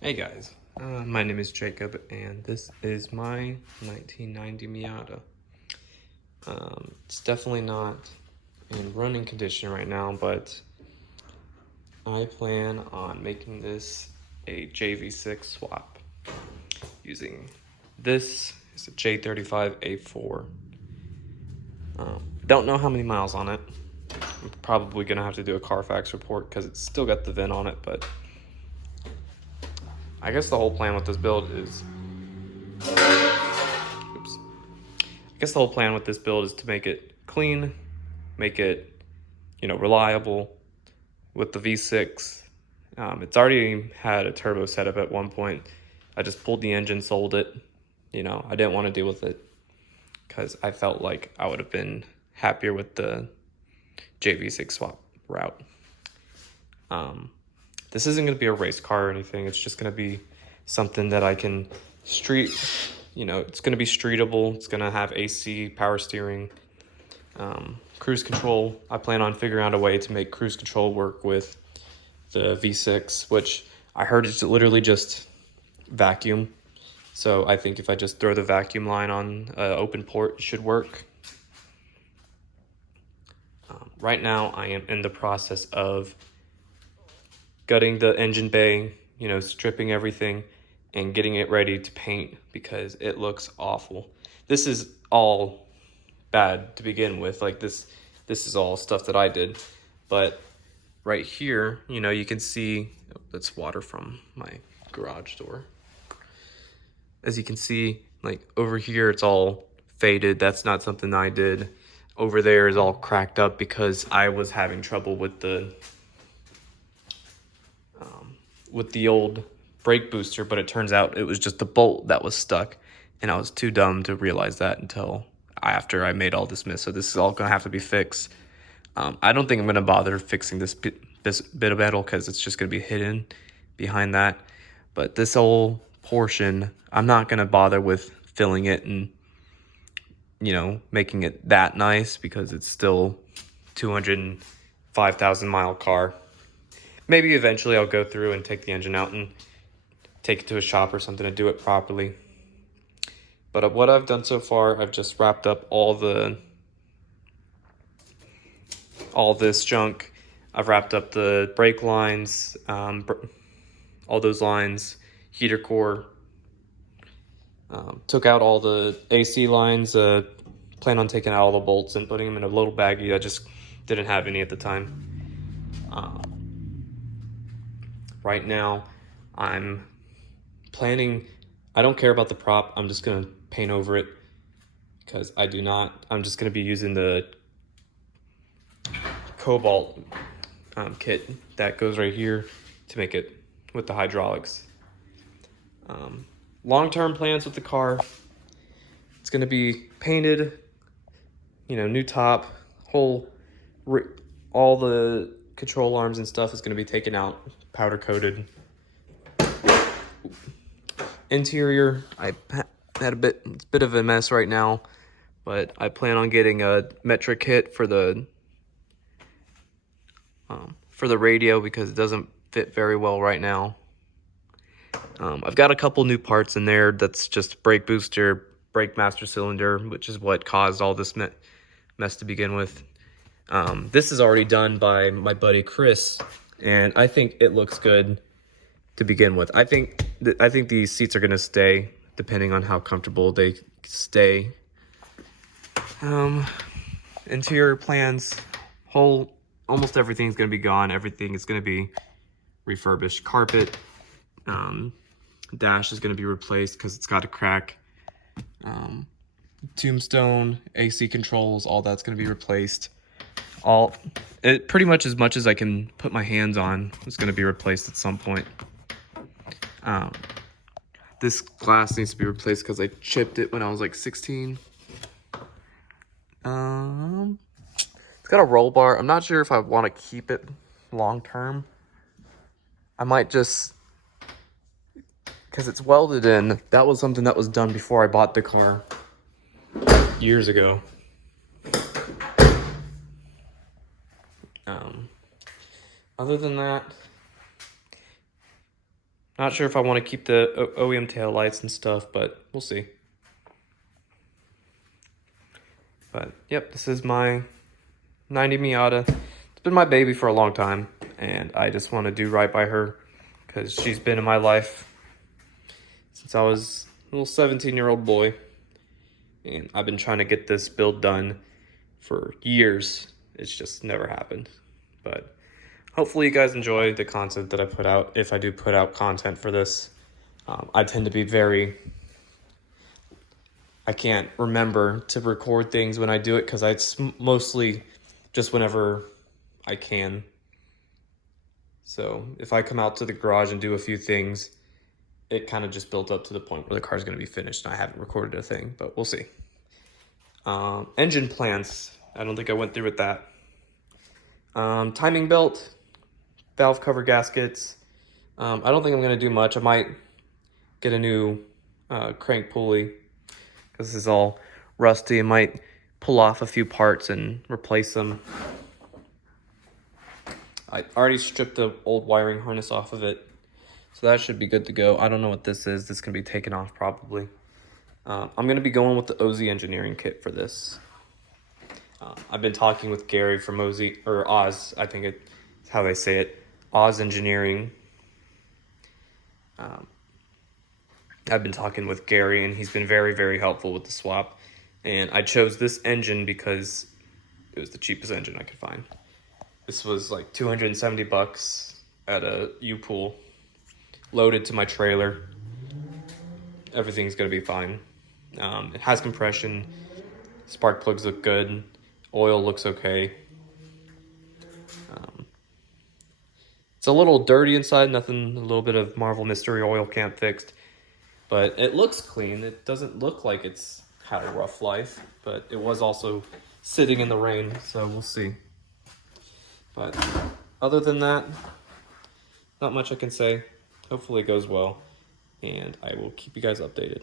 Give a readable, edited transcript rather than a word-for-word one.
Hey guys, my name is Jacob and this is my 1990 Miata. It's definitely not in running condition right now, but I plan on making this a JV6 swap using this is a J35A4. Don't know how many miles on it. I'm probably gonna have to do a Carfax report because it's still got the VIN on it, but I guess the whole plan with this build is I guess the whole plan with this build is to make it clean, make it, reliable with the V6. It's already had a turbo setup at one point. I just pulled the engine, sold it. I didn't want to deal with it because I felt like I would have been happier with the JV6 swap route. This isn't going to be a race car or anything. It's just going to be something that I can street, it's going to be streetable. It's going to have AC, power steering, cruise control. I plan on figuring out a way to make cruise control work with the V6, which I heard is literally just vacuum. So I think if I just throw the vacuum line on open port, it should work. Right now, I am in the process of gutting the engine bay, stripping everything and getting it ready to paint because it looks awful. This is all bad to begin with. Like this is all stuff that I did. But right here, you can see, that's water from my garage door. As you can see, like over here, it's all faded. That's not something I did. Over there is all cracked up because I was having trouble with the old brake booster, but it turns out it was just the bolt that was stuck, and I was too dumb to realize that until after I made all this mess. So this is all gonna have to be fixed. I don't think I'm gonna bother fixing this bit of metal because it's just gonna be hidden behind that. But this whole portion, I'm not gonna bother with filling it and making it that nice because it's still 205,000 mile car. Maybe eventually I'll go through and take the engine out and take it to a shop or something to do it properly. But what I've done so far, I've just wrapped up all this junk. I've wrapped up the brake lines, all those lines, heater core. Took out all the AC lines. Plan on taking out all the bolts and putting them in a little baggie. I just didn't have any at the time. Right now, I'm planning, I don't care about the prop. I'm just gonna paint over it because I'm just gonna be using the Cobalt kit that goes right here to make it with the hydraulics. Long-term plans with the car, it's gonna be painted, new top, all the control arms and stuff is gonna be taken out, powder coated. Interior, it's a bit of a mess right now, but I plan on getting a metric kit for the radio because it doesn't fit very well right now. I've got a couple new parts in there. That's just brake booster, brake master cylinder, which is what caused all this mess to begin with. This is already done by my buddy Chris, and I think it looks good to begin with. I think these seats are gonna stay, depending on how comfortable they stay. Interior plans, almost everything's gonna be gone. Everything is gonna be refurbished. Carpet, dash is gonna be replaced because it's got a crack. Tombstone, AC controls, all that's gonna be replaced. Pretty much as much as I can put my hands on is gonna be replaced at some point. This glass needs to be replaced because I chipped it when I was like 16. It's got a roll bar. I'm not sure if I want to keep it long term. I might just, because it's welded in. That was something that was done before I bought the car years ago. Other than that, Not sure if I want to keep the OEM tail lights and stuff, but we'll see. But yep, this is my 90 Miata. It's been my baby for a long time, and I just want to do right by her because she's been in my life since I was a little 17-year-old boy. And I've been trying to get this build done for years. It's just never happened. But hopefully you guys enjoy the content that I put out, if I do put out content for this. I tend to be I can't remember to record things when I do it because it's mostly just whenever I can. So if I come out to the garage and do a few things, it kind of just built up to the point where the car's going to be finished and I haven't recorded a thing, but we'll see. Engine plants. I don't think I went through with that. Timing belt, valve cover gaskets. I don't think I'm going to do much. I might get a new crank pulley because this is all rusty. I might pull off a few parts and replace them. I already stripped the old wiring harness off of it, so that should be good to go. I don't know what this is. This can be taken off probably. I'm going to be going with the OZ engineering kit for this. I've been talking with Gary from Oz, I think it's how they say it, Oz Engineering. I've been talking with Gary, and he's been very, very helpful with the swap. And I chose this engine because it was the cheapest engine I could find. This was like 270 bucks at a U-Pool, loaded to my trailer. Everything's gonna be fine. It has compression, spark plugs look good, oil looks okay. It's a little dirty inside, nothing, a little bit of Marvel Mystery Oil can't fix, but it looks clean. It doesn't look like it's had a rough life, but it was also sitting in the rain, so we'll see. But other than that, not much I can say. Hopefully it goes well, and I will keep you guys updated.